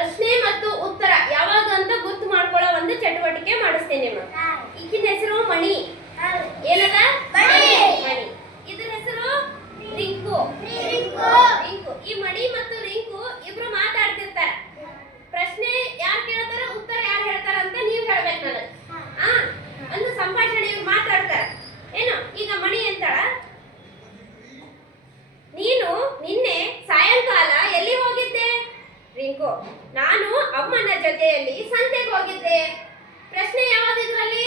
ಪ್ರಶ್ನೆ ಮತ್ತು ಉತ್ತರ ಯಾವಾಗ ಅಂತ ಗುರ್ತು ಮಾಡ್ಕೊಳ್ಳೋ ಒಂದು ಚಟುವಟಿಕೆ ಮಾಡಿಸ್ತೇನೆ ನಿಮ್ಮ. ಈಕಿನ ಹೆಸರು ಮಣಿ. ಏನದ? ಮಣಿ. ಇದ್ರ ಹೆಸರು ರಿಂಕು. ರಿಂಕು. ಈ ಮಣಿ ಮತ್ತು ರಿಂಕು ಇಬ್ರು ಮಾತಾಡ್ತಿರ್ತಾರೆ. ಪ್ರಶ್ನೆ ಯಾರು ಕೇಳ್ತಾರ, ಉತ್ತರ ಯಾರು ಹೇಳ್ತಾರ ಅಂತ ನೀವು ಹೇಳ್ಬೇಕು ನನಗೆ. ಒಂದು ಸಂಭಾಷಣೆ ಇವ್ರು ಮಾತಾಡ್ತಾರ. ಏನು? ಈಗ ಮಣಿ ಅಂತಾಳ, ನೀನು ನಿನ್ನೆ ಸಾಯಂಕಾಲ ಎಲ್ಲಿ ಹೋಗಿದ್ದೆ? ರಿಂಕು, ನಾನು ಅಮ್ಮನ ಜೊತೆಯಲ್ಲಿ ಸಂತೆಗೆ ಹೋಗಿದ್ದೆ. ಪ್ರಶ್ನೆ ಯಾವುದು ಇದರಲ್ಲಿ?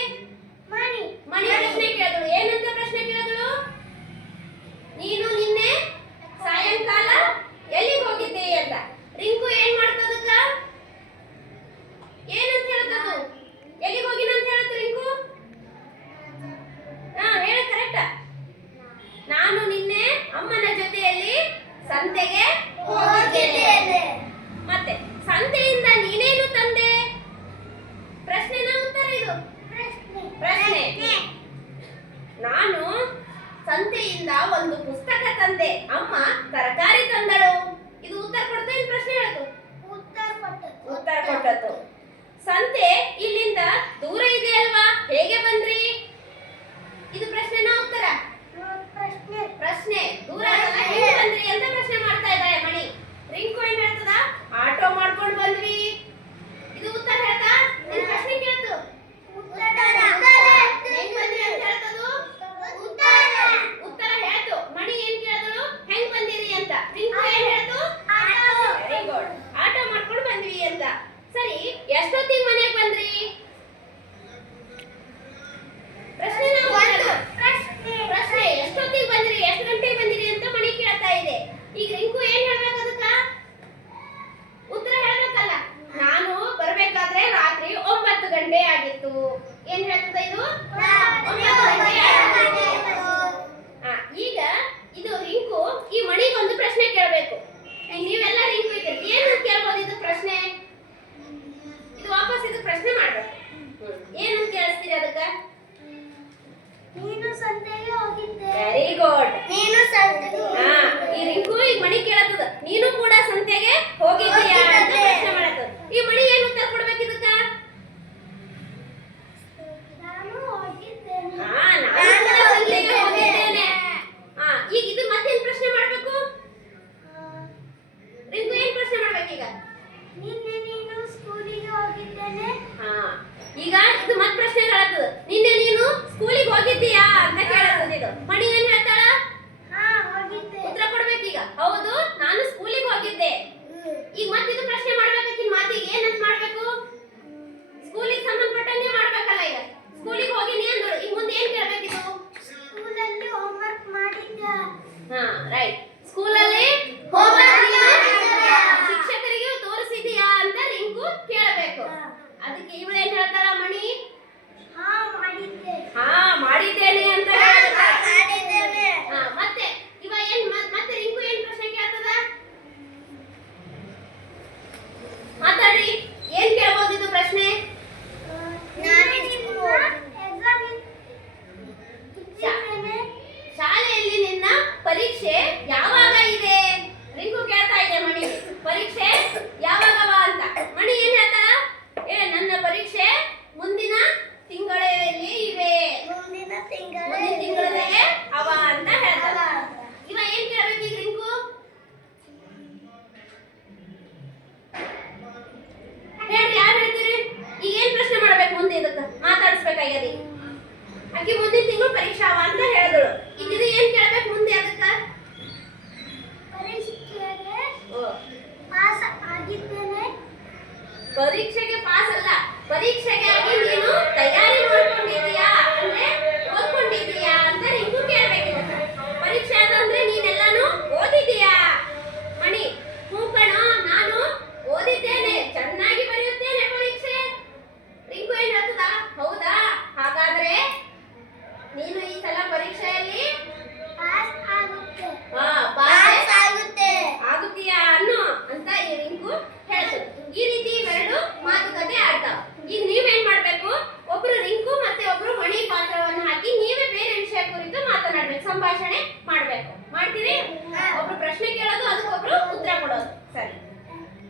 ಮಣಿ ಪ್ರಶ್ನೆ ಕೇಳಿದಳು. ಏನಂತ ಪ್ರಶ್ನೆ ಕೇಳಿದಳು? ನೀನು ನಿನ್ನೆ ಸಾಯಂಕಾಲ ಎಲ್ಲಿ ಹೋಗಿದ್ದೆ ಅಂತ. ರಿಂಕು ಏನ್ ಮಾಡ್ತದಕ್ಕ? ಏನಂತ ಹೇಳ್ತದು? ಎಲ್ಲಿಗೆ ಹೋಗಿನಂತ ಹೇಳ್ತು ರಿಂಕು? ಹೇಳ ಕರೆಕ್ಟ್. ನಾನು ನಿನ್ನೆ ಅಮ್ಮನ ಜೊತೆಯಲ್ಲಿ ಸಂತೆಗೆ ಹೋಗಿದ್ದೆ. ಮತ್ತೆ ಸಂತೆಯಿಂದ ನೀನೇನು ತಂದೆ? ಪ್ರಶ್ನೆನ ಉತ್ತರ ಇದು? ಪ್ರಶ್ನೆ. ನಾನು ಸಂತೆಯಿಂದ ಒಂದು ಪುಸ್ತಕ ತಂದೆ, ಅಮ್ಮ ತರಕಾರಿ ತಂದಳು. ಇದು ಉತ್ತರ ಕೊಡ್ತಾ ಇನ್ ಪ್ರಶ್ನೆ ಹೇಳ್ತು? ಉತ್ತರ ಕೊಟ್ಟದ್ದು. ಸಂತೆ ಇಲ್ಲಿಂದ ದೂರ ಇದೆ ಅಲ್ವಾ, ಹೇಗೆ ಬಂದ್ರಿ? ಇದು ಪ್ರಶ್ನೆನ ಉತ್ತರ? ಪ್ರಶ್ನೆ. ದೂರ ಹೇಗೆ ಬಂದ್ರಿ ಅಂತ ಪ್ರಶ್ನೆ ಮಾಡ್ತಾ ಇದ್ದಾರೆ ಮಣಿ. ರಿಂಕು ಏನ್ ಹೇಳ್ತದ? ಆಟೋ ಮಾಡ್ಕೊಂಡು ಬಂದ್ವಿ. ಇದು ಉತ್ತರ ಹೇಳ್ತಾ? ನಿನ್ ಪ್ರಶ್ನೆ ಕೇಳ್ತು? ಹೆಂಗ್ ಬಂದ್ರಿ ಅಂತ ಹೇಳ್ತದು? ಉತ್ತರ ಹೇಳ್ತು. ಮಣಿ ಏನ್ ಕೇಳಿದಳು? ಹೆಂಗ್ ಬಂದಿರಿ ಅಂತ. ರಿಂಕು ಏನ್ ಹೇಳ್ತು? Very good. ಆಟೋ ಮಾಡ್ಕೊಂಡು ಬಂದ್ವಿ ಅಂತ. ಸರಿ, ಎಷ್ಟೊತ್ತಿಗೆ ಮನೆಗೆ ಬಂದ್ರಿ? ಪ್ರಶ್ನೆ ಎಷ್ಟೊತ್ತಿಗೆ ಬಂದ್ರಿ, ಎಷ್ಟು ಗಂಟೆಗೆ ಬಂದಿರಿ ಅಂತ ಮಣಿ ಕೇಳ್ತಾ ಇದೆ. ಈಗ ರಿಂಕು ಏನ್ ಹೇಳ್ಬೇಕು ಅದಕ್ಕ? ಉತ್ತರ ಹೇಳ್ಬೇಕಲ್ಲ. ನಾನು ಬರ್ಬೇಕಾದ್ರೆ ರಾತ್ರಿ 9 ಗಂಟೆ ಆಗಿತ್ತು. ಏನ್ ಹೇಳ್ತದ ಇದು? 9 ಗಂಟೆ ಆಗಿತ್ತು. ಈಗ ಇದು ರಿಂಕು ಈ ಮಣಿಗೆ ಒಂದು ಪ್ರಶ್ನೆ ಕೇಳಬೇಕು. ನೀವೆಲ್ಲ ರಿಂಕು ಇದ್ದೀರಿ, ಏನು ಕೇಳ್ಬೋದು ಇದು ಪ್ರಶ್ನೆ? ಇದು ವಾಪಸ್ ಇದು ಪ್ರಶ್ನೆ ಮಾಡ್ಬೇಕು. ಏನಂತ ಕೇಳಿಸ್ತೀರಿ ಅದಕ್ಕ? ನೀನು ಸಂತೆಗೆ ಹೋಗಿದ್ದೆ. Very good. ನೀನು ಸಂತೆಗೆ ಈ ರಿಂಕು ಈಗ ಮಣಿ ಕೇಳತ್ತದ, ನೀನು ಕೂಡ ಸಂತೆಗೆ ಹೋಗಿದ್ದೀಯಾ ಅಂತ ಪ್ರಶ್ನೆ ಮಾಡತ್ತದ. ಈ ಮಣಿ ಏನು ಉತ್ತರ ಕೊಡ್ಬೇಕು ಇದಕ್ಕ? ನಾನು ಹೋಗಿದ್ದೇನೆ. ನಾನು ಸಂತೆಗೆ ಹೋಗಿದ್ದೇನೆ. ಈಗ ಇದು ಮತ್ತೇನ್ ಪ್ರಶ್ನೆ ಮಾಡ್ಬೇಕು? ರಿಂಕು ಏನ್ ಪ್ರಶ್ನೆ ಮಾಡ್ಬೇಕೀಗ? ನಿನ್ನೆ ನೀನು ಸ್ಕೂಲಿಗೆ ಹೋಗಿದ್ದೇನೆ. ಈಗ ಇದು ಮತ್ತೆ ಪ್ರಶ್ನೆ ಹೇಳತ್ತದ. ನಿನ್ನೆ ನೀನು ಸ್ಕೂಲಿಗೆ ಹೋಗಿದ್ದೀಯಾ ಅಂತ ಕೇಳತ್ತದ ಇದು. ಮಣಿ ಏನ್ ಹೇಳ್ತಾಳ? ಹೋಗಿದ್ದೆ. ಉತ್ತರ ಕೊಡ್ಬೇಕೀಗ. ಹೌದು, ನಾನು ಸ್ಕೂಲಿಗೆ ಹೋಗಿದ್ದೆ. ಈಗ ಮತ್ತೆ ಇದು ಪ್ರಶ್ನೆ ಮಾಡ್ಬೇಕಿನ್ ಮಾತಿಗೆ ಏನಂತ ಮಾಡ್ಬೇಕು? ಸ್ಕೂಲಿಗೆ ಸಂಬಂಧಪಟ್ಟಂಗೆ ಮಾಡ್ಬೇಕಲ್ಲ. ಈಗ ಸ್ಕೂಲಿಗೆ ಹೋಗಿನಿ ಅಂದ್ರು, ಈಗ ಮುಂದೆ ಏನ್ ಕೇಳ್ಬೇಕಿದು? ಸ್ಕೂಲಲ್ಲಿ ಹೋಮ್ವರ್ಕ್ ಮಾಡಿದ್ದೆ. ರೈಟ್.